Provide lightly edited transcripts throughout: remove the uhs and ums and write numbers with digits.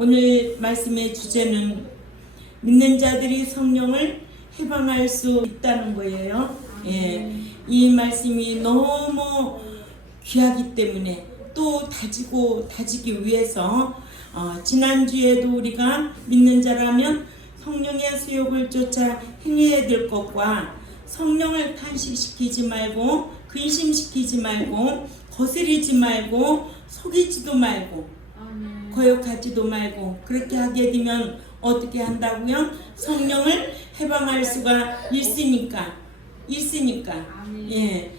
오늘 말씀의 주제는 믿는 자들이 성령을 해방할 수 있다는 거예요. 예, 이 말씀이 너무 귀하기 때문에 또 다지기 위해서 지난주에도 우리가 믿는 자라면 성령의 수욕을 쫓아 행해야 될 것과 성령을 탄식시키지 말고 근심시키지 말고 거스리지 말고 속이지도 말고 거역하지도 말고 그렇게 하게 되면 어떻게 한다고요? 성령을 해방할 수가 있으니까 예,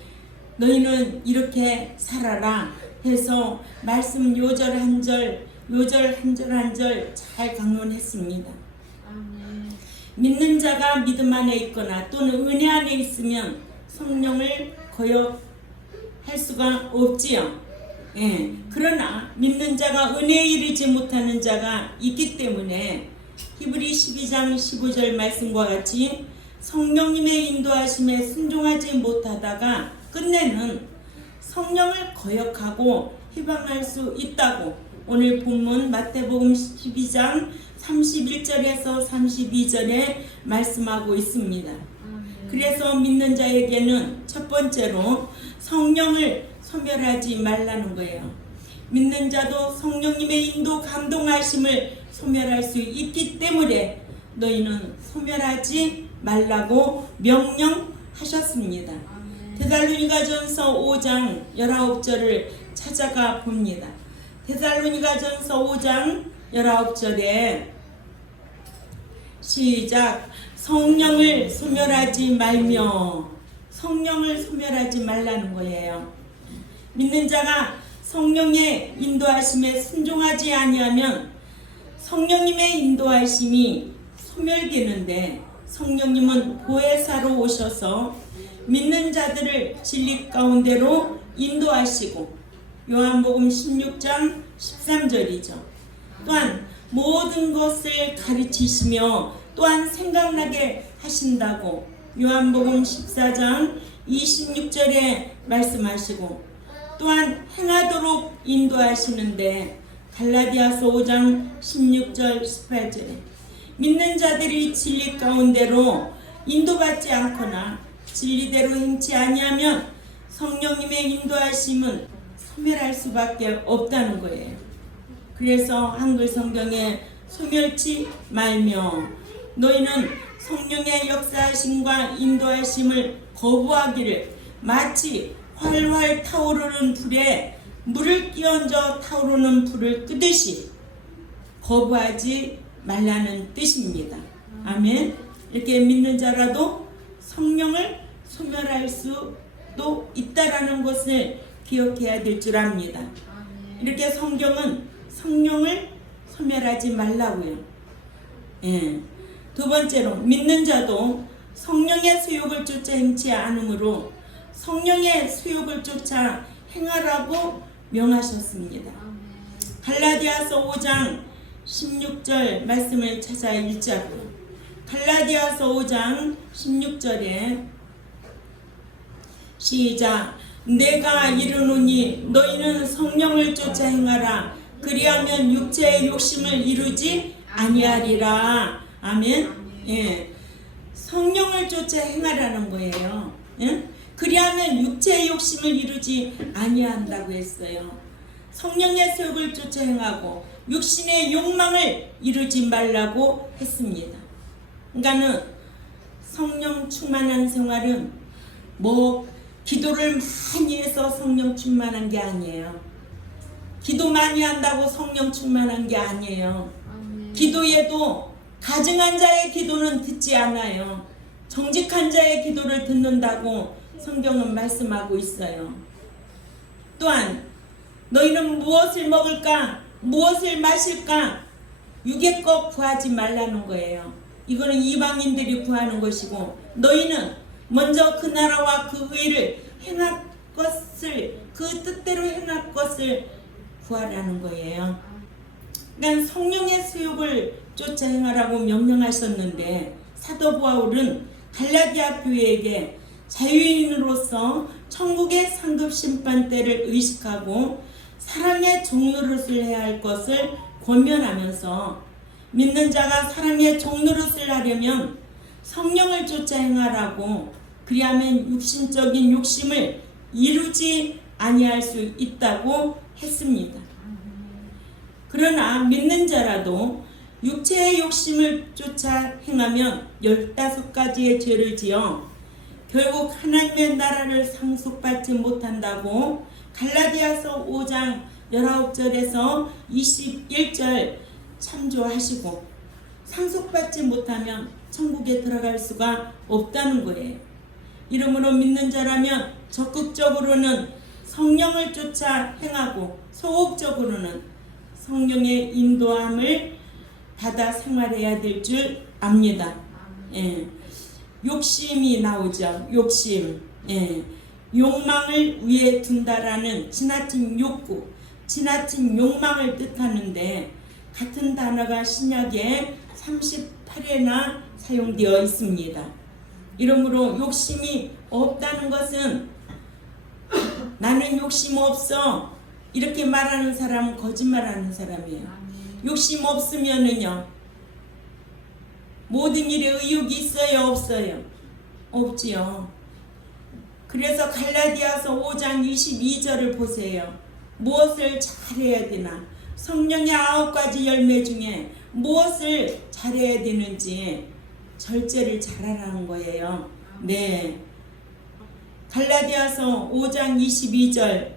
너희는 이렇게 살아라 해서 말씀 요절 한 절 한 절 잘 강론했습니다. 믿는 자가 믿음 안에 있거나 또는 은혜 안에 있으면 성령을 거역할 수가 없지요. 예, 그러나 믿는 자가 은혜에 이르지 못하는 자가 있기 때문에 히브리 12장 15절 말씀과 같이 성령님의 인도하심에 순종하지 못하다가 끝내는 성령을 거역하고 해방할 수 있다고 오늘 본문 마태복음 12장 31절에서 32절에 말씀하고 있습니다. 그래서 믿는 자에게는 첫 번째로 성령을 소멸하지 말라는 거예요. 믿는 자도 성령님의 인도 감동하심을 소멸할 수 있기 때문에 너희는 소멸하지 말라고 명령하셨습니다. 데살로니가전서 5장 19절을 찾아가 봅니다. 데살로니가전서 5장 19절에 시작. 성령을 소멸하지 말며 성령을 소멸하지 말라는 거예요. 믿는 자가 성령의 인도하심에 순종하지 아니하면 성령님의 인도하심이 소멸되는데 성령님은 보혜사로 오셔서 믿는 자들을 진리 가운데로 인도하시고 요한복음 16장 13절이죠. 또한 모든 것을 가르치시며 또한 생각나게 하신다고 요한복음 14장 26절에 말씀하시고 또한 행하도록 인도하시는데 갈라디아서 5장 16절 18절에 믿는 자들이 진리 가운데로 인도받지 않거나 진리대로 행치 아니하면 성령님의 인도하심은 소멸할 수밖에 없다는 거예요. 그래서 한글 성경에 소멸치 말며 너희는 성령의 역사하심과 인도하심을 거부하기를 마치 활활 타오르는 불에 물을 끼얹어 타오르는 불을 끄듯이 거부하지 말라는 뜻입니다. 아멘. 이렇게 믿는 자라도 성령을 소멸할 수도 있다라는 것을 기억해야 될 줄 압니다. 이렇게 성경은 성령을 소멸하지 말라고요. 예. 두 번째로 믿는 자도 성령의 수욕을 쫓아 행치 않으므로 성령의 수욕을 쫓아 행하라고 명하셨습니다. 갈라디아서 5장 16절 말씀을 찾아 읽자고요. 갈라디아서 5장 16절에 시작. 내가 이르노니 너희는 성령을 쫓아 행하라. 그리하면 육체의 욕심을 이루지 아니하리라. 아멘. 예. 성령을 쫓아 행하라는 거예요. 예? 그리하면 육체의 욕심을 이루지 아니한다고 했어요. 성령의 수욕을 쫓아 행하고 육신의 욕망을 이루지 말라고 했습니다. 그러니까는 성령 충만한 생활은 기도를 많이 해서 성령 충만한 게 아니에요. 기도 많이 한다고 성령 충만한 게 아니에요. 기도에도 가증한 자의 기도는 듣지 않아요. 정직한 자의 기도를 듣는다고 성경은 말씀하고 있어요. 또한 너희는 무엇을 먹을까 무엇을 마실까 육의 것 구하지 말라는 거예요. 이거는 이방인들이 구하는 것이고 너희는 먼저 그 나라와 그 의를 행할 것을 그 뜻대로 행할 것을 구하라는 거예요. 그러니까 성령의 수욕을 쫓아 행하라고 명령하셨는데 사도 바울은 갈라디아 교회에게 자유인으로서 천국의 상급 심판 때를 의식하고 사랑의 종노릇을 해야 할 것을 권면하면서 믿는 자가 사랑의 종노릇을 하려면 성령을 쫓아 행하라고, 그리하면 육신적인 욕심을 이루지 아니할 수 있다고 했습니다. 그러나 믿는 자라도 육체의 욕심을 쫓아 행하면 15가지의 죄를 지어 결국 하나님의 나라를 상속받지 못한다고 갈라디아서 5장 19절에서 21절 참조하시고, 상속받지 못하면 천국에 들어갈 수가 없다는 거예요. 이러므로 믿는 자라면 적극적으로는 성령을 쫓아 행하고 소극적으로는 성령의 인도함을 받아 생활해야 될 줄 압니다. 예. 욕심이 나오죠. 욕심. 예. 욕망을 위에 둔다라는 지나친 욕구, 지나친 욕망을 뜻하는데 같은 단어가 신약에 38회나 사용되어 있습니다. 이러므로 욕심이 없다는 것은 나는 욕심 없어 이렇게 말하는 사람은 거짓말하는 사람이에요. 욕심 없으면은요, 모든 일에 의욕이 있어요, 없어요? 없지요. 그래서 갈라디아서 5장 22절을 보세요. 무엇을 잘해야 되나? 성령의 9가지 열매 중에 무엇을 잘해야 되는지 절제를 잘하라는 거예요. 네. 갈라디아서 5장 22절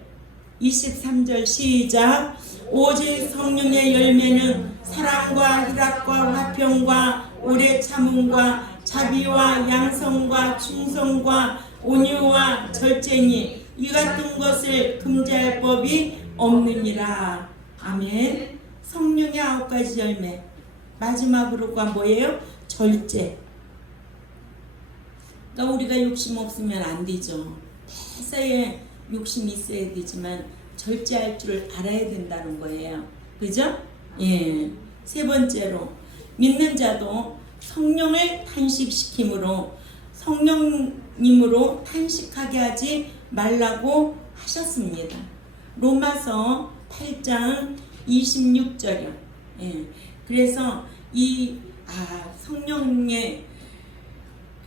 23절 시작. 오직 성령의 열매는 사랑과 희락과 화평과 오래 참음과 자비와 양성과 충성과 온유와 절제니 이 같은 것을 금지할 법이 없느니라. 아멘. 성령의 9가지 열매, 마지막으로가 뭐예요? 절제. 그러니까 우리가 욕심 없으면 안 되죠. 대사에 욕심이 있어야 되지만 절제할 줄 알아야 된다는 거예요. 그죠? 예. 세 번째로, 믿는 자도 성령을 탄식시킴으로 성령님으로 탄식하게 하지 말라고 하셨습니다. 로마서 8장 26절이요. 예. 그래서 이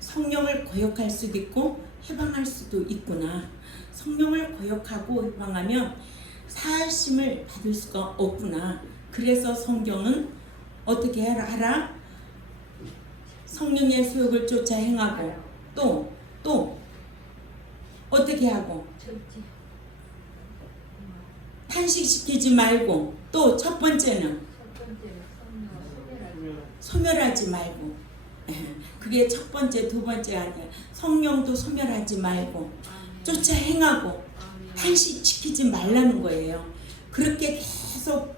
성령을 거역할 수도 있고 해방할 수도 있구나. 성령을 거역하고 해방하면 사하심을 받을 수가 없구나. 그래서 성경은 어떻게 하라? 성령의 소욕을 쫓아 행하고 또 어떻게 하고 탄식시키지 말고, 또 첫 번째는 소멸하지 말고. 그게 첫 번째, 두 번째 아니야. 성령도 소멸하지 말고 쫓아 행하고 탄식시키지 말라는 거예요. 그렇게 계속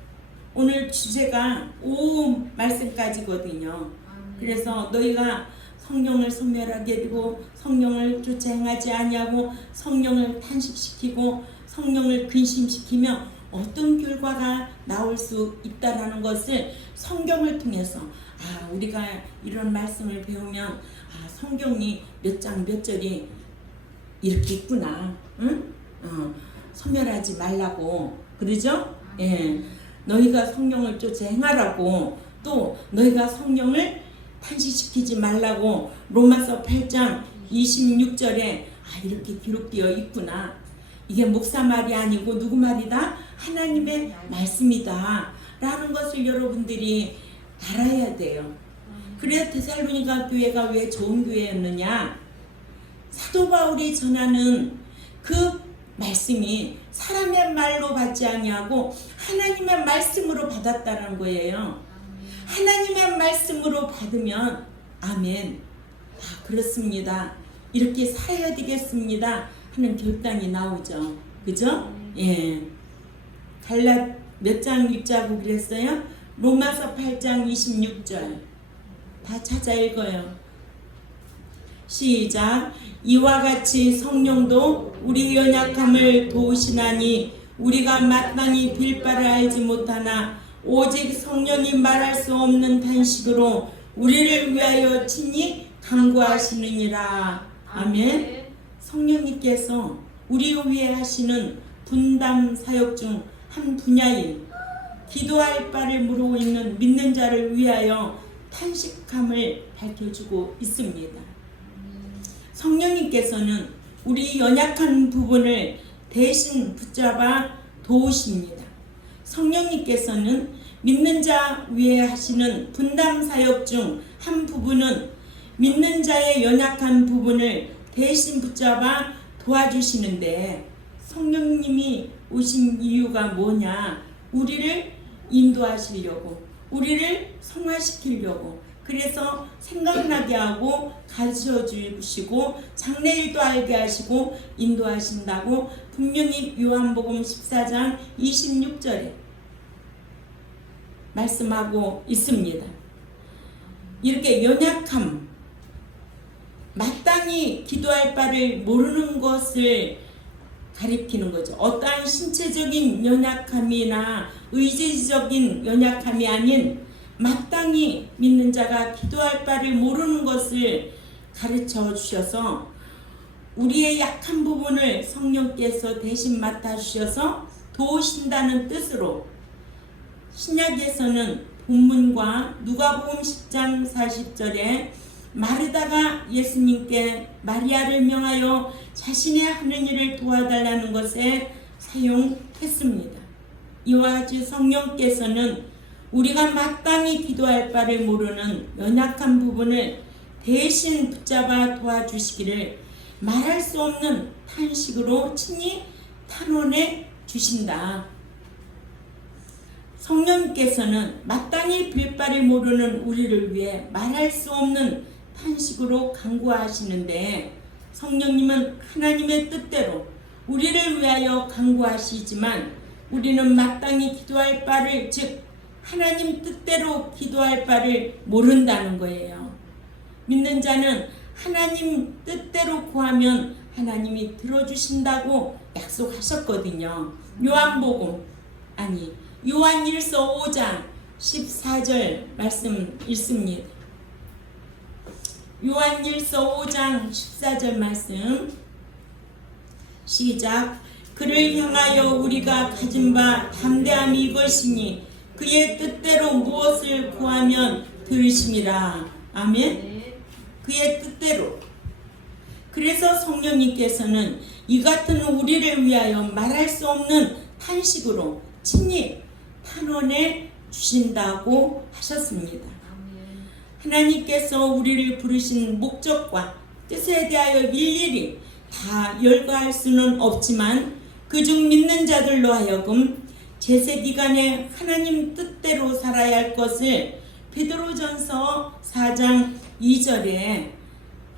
오늘 주제가 오후 말씀까지거든요. 그래서 너희가 성령을 소멸하게 되고 성령을 쫓아 행하지 아니하고 성령을 탄식시키고 성령을 근심시키면 어떤 결과가 나올 수 있다라는 것을 성경을 통해서 우리가 이런 말씀을 배우면 성경이 몇 장 몇 절이 이렇게 있구나. 응? 소멸하지 말라고 그러죠? 예. 너희가 성령을 쫓아 행하라고, 또 너희가 성령을 탄식시키지 말라고 로마서 8장 26절에 이렇게 기록되어 있구나. 이게 목사 말이 아니고 누구 말이다? 하나님의 말씀이다 라는 것을 여러분들이 알아야 돼요. 그래서 데살로니가 교회가 왜 좋은 교회였느냐? 사도 바울이 전하는 그 말씀이 사람의 말로 받지 아니하고 하나님의 말씀으로 받았다는 거예요. 하나님의 말씀으로 받으면 아멘, 그렇습니다, 이렇게 살아야 되겠습니다 하는 결단이 나오죠. 그죠? 예. 갈라 몇 장 읽자고 그랬어요? 로마서 8장 26절 다 찾아 읽어요. 시작. 이와 같이 성령도 우리 연약함을 도우시나니 우리가 마땅히 빌 바를 알지 못하나 오직 성령이 말할 수 없는 탄식으로 우리를 위하여 친히 간구하시느니라. 아멘. 성령님께서 우리를 위해 하시는 분담 사역 중 한 분야인 기도할 바를 모르고 있는 믿는 자를 위하여 탄식함을 밝혀주고 있습니다. 성령님께서는 우리 연약한 부분을 대신 붙잡아 도우십니다. 성령님께서는 믿는 자 위에 하시는 분담 사역 중 한 부분은 믿는 자의 연약한 부분을 대신 붙잡아 도와주시는데, 성령님이 오신 이유가 뭐냐? 우리를 인도하시려고, 우리를 성화시키려고, 그래서 생각나게 하고 가르쳐 주시고 장래일도 알게 하시고 인도하신다고 분명히 요한복음 14장 26절에 말씀하고 있습니다. 이렇게 연약함, 마땅히 기도할 바를 모르는 것을 가리키는 거죠. 어떠한 신체적인 연약함이나 의지적인 연약함이 아닌 마땅히 믿는 자가 기도할 바를 모르는 것을 가르쳐 주셔서 우리의 약한 부분을 성령께서 대신 맡아주셔서 도우신다는 뜻으로 신약에서는 본문과 누가복음 10장 40절에 마르다가 예수님께 마리아를 명하여 자신의 하는 일을 도와달라는 것에 사용했습니다. 이와 같이 성령께서는 우리가 마땅히 기도할 바를 모르는 연약한 부분을 대신 붙잡아 도와주시기를 말할 수 없는 탄식으로 친히 탄원해 주신다. 성령께서는 마땅히 빌 바를 모르는 우리를 위해 말할 수 없는 탄식으로 간구하시는데, 성령님은 하나님의 뜻대로 우리를 위하여 간구하시지만 우리는 마땅히 기도할 바를, 즉 하나님 뜻대로 기도할 바를 모른다는 거예요. 믿는 자는 하나님 뜻대로 구하면 하나님이 들어주신다고 약속하셨거든요. 요한일서 5장 14절 말씀 읽습니다. 요한일서 5장 14절 말씀 시작. 그를 향하여 우리가 가진 바 담대함이 이것이니 그의 뜻대로 무엇을 구하면 들으심이라. 아멘. 그의 뜻대로. 그래서 성령님께서는 이 같은 우리를 위하여 말할 수 없는 탄식으로 친히 탄원해 주신다고 하셨습니다. 하나님께서 우리를 부르신 목적과 뜻에 대하여 일일이 다 열거할 수는 없지만 그중 믿는 자들로 하여금 제세기간에 하나님 뜻대로 살아야 할 것을 베드로전서 4장 2절에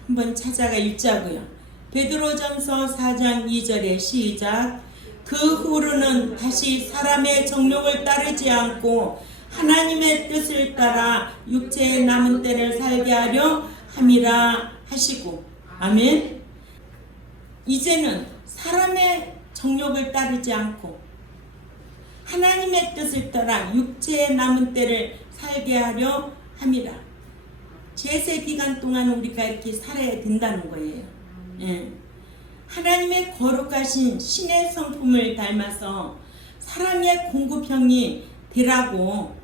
한번 찾아가 읽자고요. 베드로전서 4장 2절에 시작. 그 후로는 다시 사람의 정욕을 따르지 않고 하나님의 뜻을 따라 육체의 남은 때를 살게 하려 함이라 하시고. 아멘. 이제는 사람의 정욕을 따르지 않고 하나님의 뜻을 따라 육체의 남은 때를 살게 하려 함이라. 제세 기간 동안 우리가 이렇게 살아야 된다는 거예요. 예. 하나님의 거룩하신 신의 성품을 닮아서 사랑의 공급형이 되라고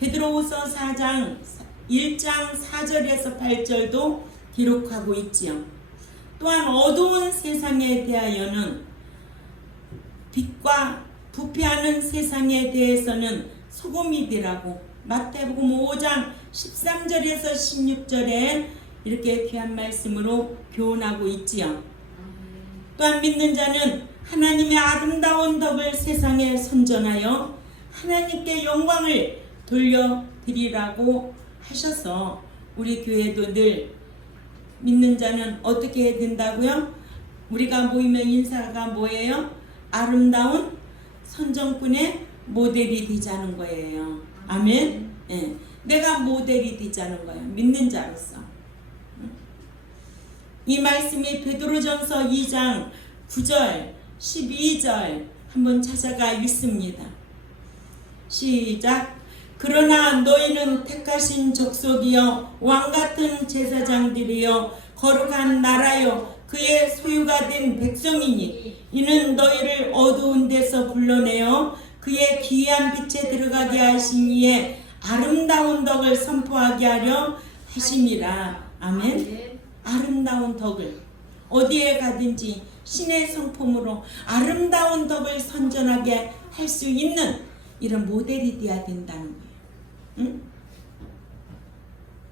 베드로후서 4장 1장 4절에서 8절도 기록하고 있지요. 또한 어두운 세상에 대하여는 빛과 부패하는 세상에 대해서는 소금이 되라고 마태복음 5장 13절에서 16절에 이렇게 귀한 말씀으로 교훈하고 있지요. 또한 믿는 자는 하나님의 아름다운 덕을 세상에 선전하여 하나님께 영광을 돌려드리라고 하셔서 우리 교회도 늘 믿는 자는 어떻게 해야 된다고요? 우리가 모이면 인사가 뭐예요? 아름다운 선정꾼의 모델이 되자는 거예요. 아멘. 예. 내가 모델이 되자는 거예요. 믿는 자로서. 이 말씀이 베드로전서 2장 9절 12절 한번 찾아가 읽습니다. 시작. 그러나 너희는 택하신 족속이여 왕같은 제사장들이여 거룩한 나라여 그의 소유가 된 백성이니 이는 너희를 어두운 데서 불러내어 그의 귀한 빛에 들어가게 하신 이에 아름다운 덕을 선포하게 하려 하심이라. 아멘. 아름다운 덕을 어디에 가든지 신의 성품으로 아름다운 덕을 선전하게 할 수 있는 이런 모델이 되어야 된다는 거예요. 응?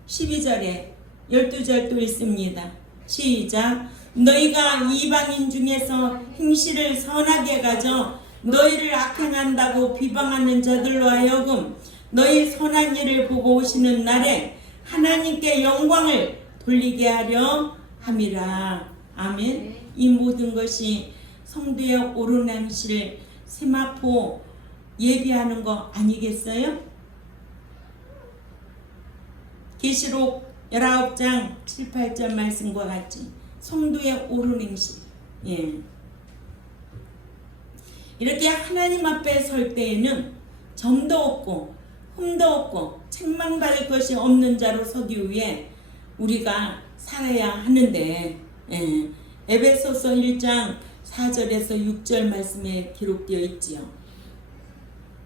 12절에 12절 또 있습니다. 시작. 너희가 이방인 중에서 행실을 선하게 가져 너희를 악행한다고 비방하는 자들로 하여금 너희 선한 일을 보고 오시는 날에 하나님께 영광을 돌리게 하려 함이라. 아멘. 이 모든 것이 성도의 옳은 행실을 세마포 예비하는 거 아니겠어요? 계시록 19장 7, 8절 말씀과 같이 성도의 옳은 행실. 예. 이렇게 하나님 앞에 설 때에는 점도 없고 흠도 없고 책망받을 것이 없는 자로 서기 위해 우리가 살아야 하는데, 예. 에베소서 1장 4절에서 6절 말씀에 기록되어 있지요.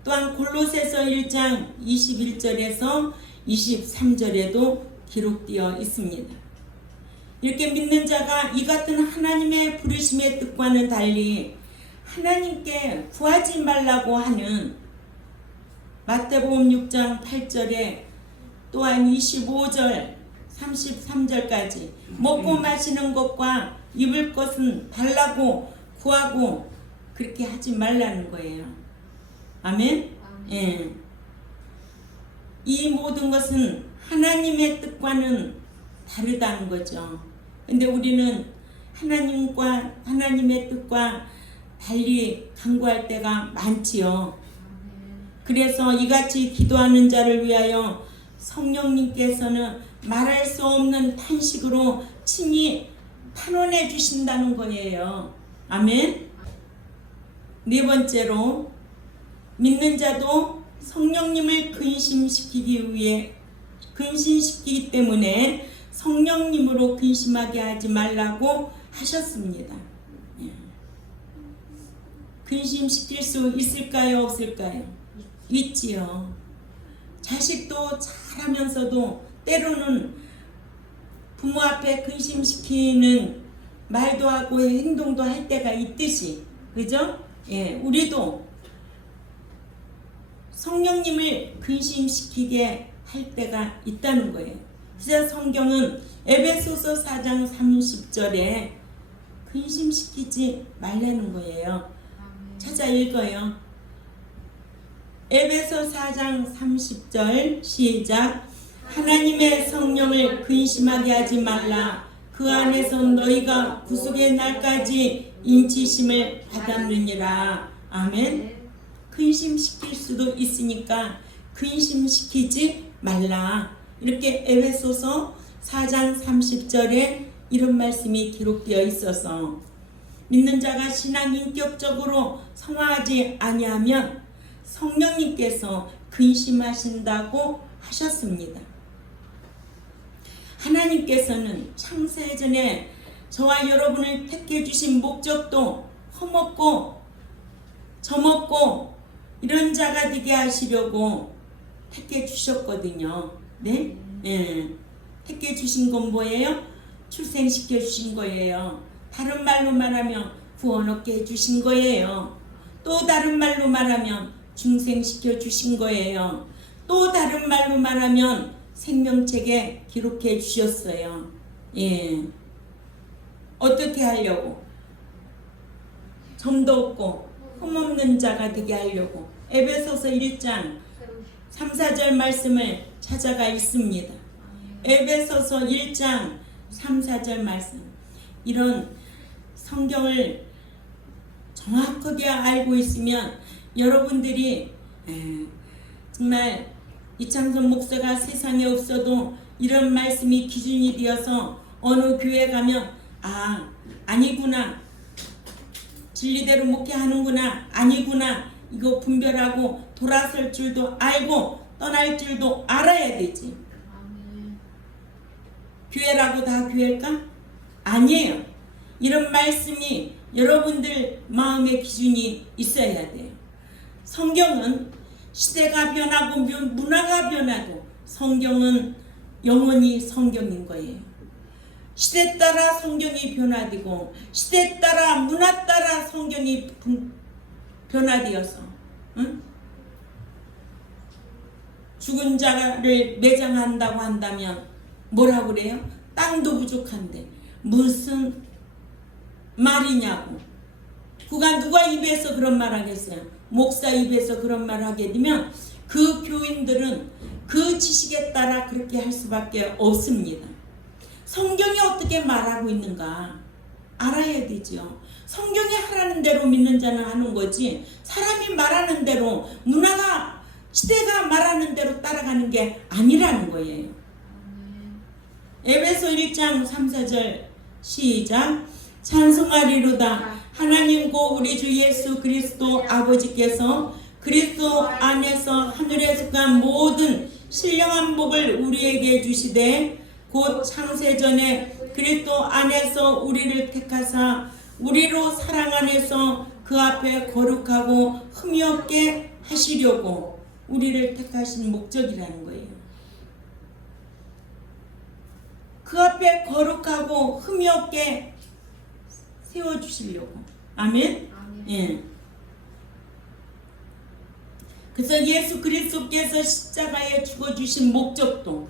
또한 골로새서 1장 21절에서 23절에도 기록되어 있습니다. 이렇게 믿는 자가 이 같은 하나님의 부르심의 뜻과는 달리 하나님께 구하지 말라고 하는 마태복음 6장 8절에 또한 25절 33절까지 먹고 마시는 것과 입을 것은 달라고 구하고 그렇게 하지 말라는 거예요. 아멘? 예. 이 모든 것은 하나님의 뜻과는 다르다는 거죠. 근데 우리는 하나님의 뜻과 달리 간구할 때가 많지요. 그래서 이같이 기도하는 자를 위하여 성령님께서는 말할 수 없는 탄식으로 친히 탄원해 주신다는 거예요. 아멘. 네 번째로 믿는 자도 성령님을 근심시키기 때문에 성령님으로 근심하게 하지 말라고 하셨습니다. 근심시킬 수 있을까요? 없을까요? 있지요. 자식도 잘하면서도 때로는 부모 앞에 근심시키는 말도 하고 행동도 할 때가 있듯이, 그죠? 예, 우리도 성령님을 근심시키게 할 때가 있다는 거예요. 그래서 성경은 에베소서 4장 30절에 근심시키지 말라는 거예요. 찾아 읽어요. 에베소 4장 30절 시작. 하나님의 성령을 근심하게 하지 말라. 그 안에서 너희가 구속의 날까지 인치심을 받았느니라. 아멘. 근심시킬 수도 있으니까 근심시키지 말라. 이렇게 에베소서 4장 30절에 이런 말씀이 기록되어 있어서 믿는 자가 신앙 인격적으로 성화하지 아니하면 성령님께서 근심하신다고 하셨습니다. 하나님께서는 창세 전에 저와 여러분을 택해 주신 목적도 험없고 점없고 이런 자가 되게 하시려고 택해 주셨거든요. 네? 예. 택해 주신 건 뭐예요? 출생시켜 주신 거예요. 다른 말로 말하면 구원 얻게 해주신 거예요. 또 다른 말로 말하면 중생시켜 주신 거예요. 또 다른 말로 말하면 생명책에 기록해 주셨어요. 예. 어떻게 하려고? 점도 없고 흠없는 자가 되게 하려고 에베소서 1장 3, 4절 말씀을 찾아가 있습니다. 에베소서 1장 3, 4절 말씀. 이런 성경을 정확하게 알고 있으면 여러분들이 정말 이창선 목사가 세상에 없어도 이런 말씀이 기준이 되어서 어느 교회 가면 아니구나, 진리대로 목회하는구나, 아니구나, 이거 분별하고 돌아설 줄도 알고 떠날 줄도 알아야 되지. 교회라고 다 교회일까? 아니에요. 이런 말씀이 여러분들 마음의 기준이 있어야 돼요. 성경은 시대가 변하고 문화가 변하고 성경은 영원히 성경인 거예요. 시대 따라 성경이 변화되고 시대 따라 문화 따라 성경이 변화되어서 죽은 자를 매장한다고 한다면 뭐라고 그래요? 땅도 부족한데 무슨 말이냐고. 그가 누가 입에서 그런 말 하겠어요? 목사 입에서 그런 말 하게 되면 그 교인들은 그 지식에 따라 그렇게 할 수밖에 없습니다. 성경이 어떻게 말하고 있는가 알아야 되죠. 성경이 하라는 대로 믿는 자는 하는 거지 사람이 말하는 대로 문화가 시대가 말하는 대로 따라가는 게 아니라는 거예요. 에베소 1장 3, 4절 시작. 찬송하리로다. 하나님고 우리 주 예수 그리스도 아버지께서 그리스도 안에서 하늘에 속한 모든 신령한 복을 우리에게 주시되 곧 창세전에 그리스도 안에서 우리를 택하사 우리로 사랑 안에서 그 앞에 거룩하고 흠이 없게 하시려고 우리를 택하신 목적이라는 거예요. 그 앞에 거룩하고 흠이 없게 세워주시려고. 아멘? 예. 그래서 예수 그리스도께서 십자가에 죽어주신 목적도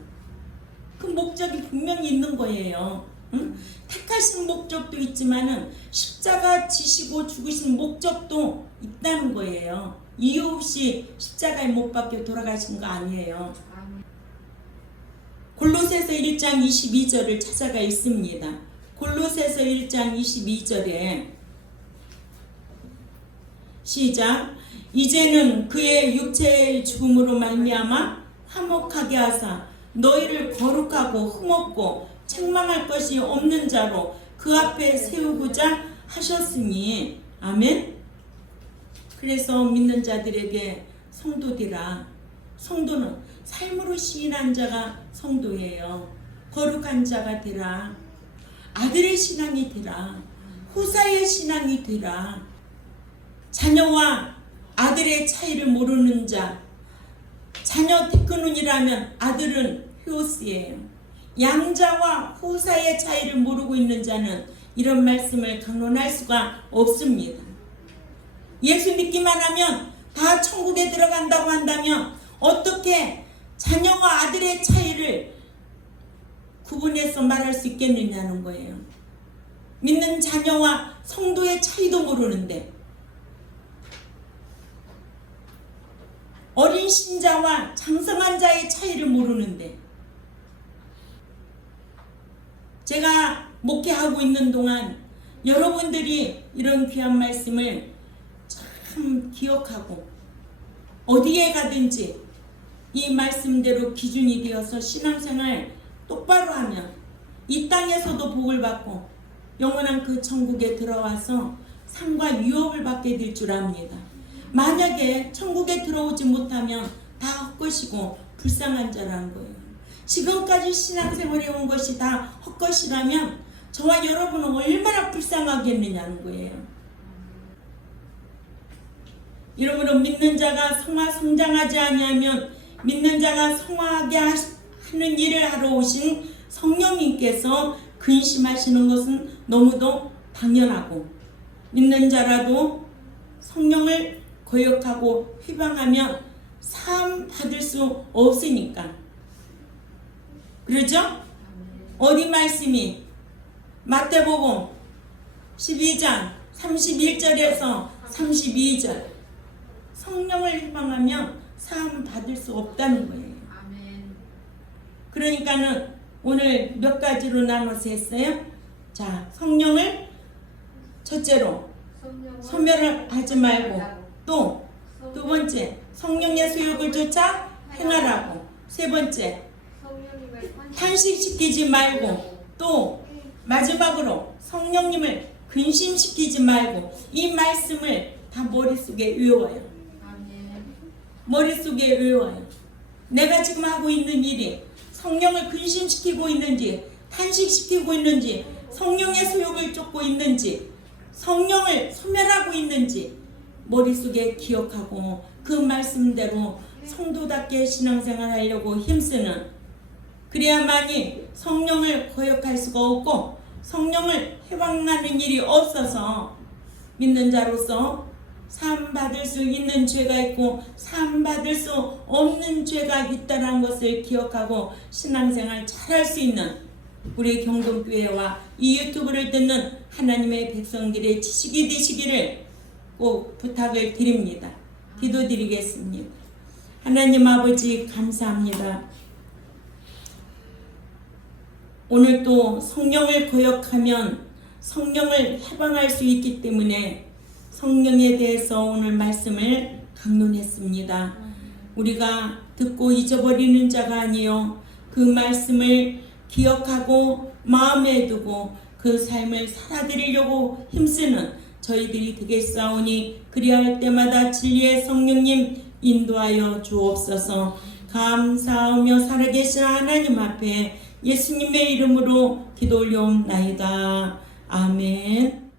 그 목적이 분명히 있는 거예요. 응? 택하신 목적도 있지만은 십자가 지시고 죽으신 목적도 있다는 거예요. 이유 없이 십자가에 못 박혀 돌아가신 거 아니에요. 골로새서 1장 22절을 찾아가 있습니다. 골로새서 1장 22절에 시작. 이제는 그의 육체의 죽음으로 말미암아 화목하게 하사 너희를 거룩하고 흠없고 책망할 것이 없는 자로 그 앞에 세우고자 하셨으니. 아멘. 그래서 믿는 자들에게 성도되라. 성도는 삶으로 시인한 자가 성도예요. 거룩한 자가 되라. 아들의 신앙이 되라. 후사의 신앙이 되라. 자녀와 아들의 차이를 모르는 자. 자녀 테크눈이라면 아들은 휴오스예요. 양자와 후사의 차이를 모르고 있는 자는 이런 말씀을 강론할 수가 없습니다. 예수 믿기만 하면 다 천국에 들어간다고 한다면 어떻게 자녀와 아들의 차이를 구분해서 말할 수 있겠느냐는 거예요. 믿는 자녀와 성도의 차이도 모르는데, 어린 신자와 장성한 자의 차이를 모르는데, 제가 목회하고 있는 동안 여러분들이 이런 귀한 말씀을 참 기억하고 어디에 가든지 이 말씀대로 기준이 되어서 신앙생활 똑바로 하면 이 땅에서도 복을 받고 영원한 그 천국에 들어와서 상과 유업을 받게 될 줄 압니다. 만약에 천국에 들어오지 못하면 다 헛것이고 불쌍한 자라는 거예요. 지금까지 신앙생활에 온 것이 다 헛것이라면 저와 여러분은 얼마나 불쌍하겠느냐는 거예요. 이러므로 믿는 자가 성장하지 아니하면 믿는 자가 성화하게 하는 일을 하러 오신 성령님께서 근심하시는 것은 너무도 당연하고, 믿는 자라도 성령을 거역하고 회방하면 사함 받을 수 없으니까. 그렇죠? 어디 말씀이 마태복음 12장 31절에서 32절 성령을 회방하면 사함 받을 수 없다는 거예요. 그러니까는 오늘 몇 가지로 나눠서 했어요. 자, 성령을 첫째로 소멸을 하지 말고, 또 두 번째 성령의 소욕을 쫓아 행하라고, 세 번째 탄식시키지 말고, 또 마지막으로 성령님을 근심시키지 말고. 이 말씀을 다 머릿속에 외워요. 머릿속에 외워요. 내가 지금 하고 있는 일이 성령을 근심시키고 있는지, 탄식시키고 있는지, 성령의 소욕을 쫓고 있는지, 성령을 소멸하고 있는지 머릿속에 기억하고 그 말씀대로 성도답게 신앙생활 하려고 힘쓰는, 그래야만이 성령을 거역할 수가 없고 성령을 해방하는 일이 없어서 믿는 자로서 사함 받을 수 있는 죄가 있고 사함 받을 수 없는 죄가 있다는 것을 기억하고 신앙생활 잘할 수 있는 우리 경동교회와 이 유튜브를 듣는 하나님의 백성들의 지식이 되시기를 꼭 부탁을 드립니다. 기도드리겠습니다. 하나님 아버지 감사합니다. 오늘 또 성령을 거역하면 성령을 해방할 수 있기 때문에 성령에 대해서 오늘 말씀을 강론했습니다. 우리가 듣고 잊어버리는 자가 아니요 그 말씀을 기억하고 마음에 두고 그 삶을 살아드리려고 힘쓰는 저희들이 되겠사오니 그리할 때마다 진리의 성령님 인도하여 주옵소서. 감사하며 살아계신 하나님 앞에 예수님의 이름으로 기도 올려옵나이다. 아멘.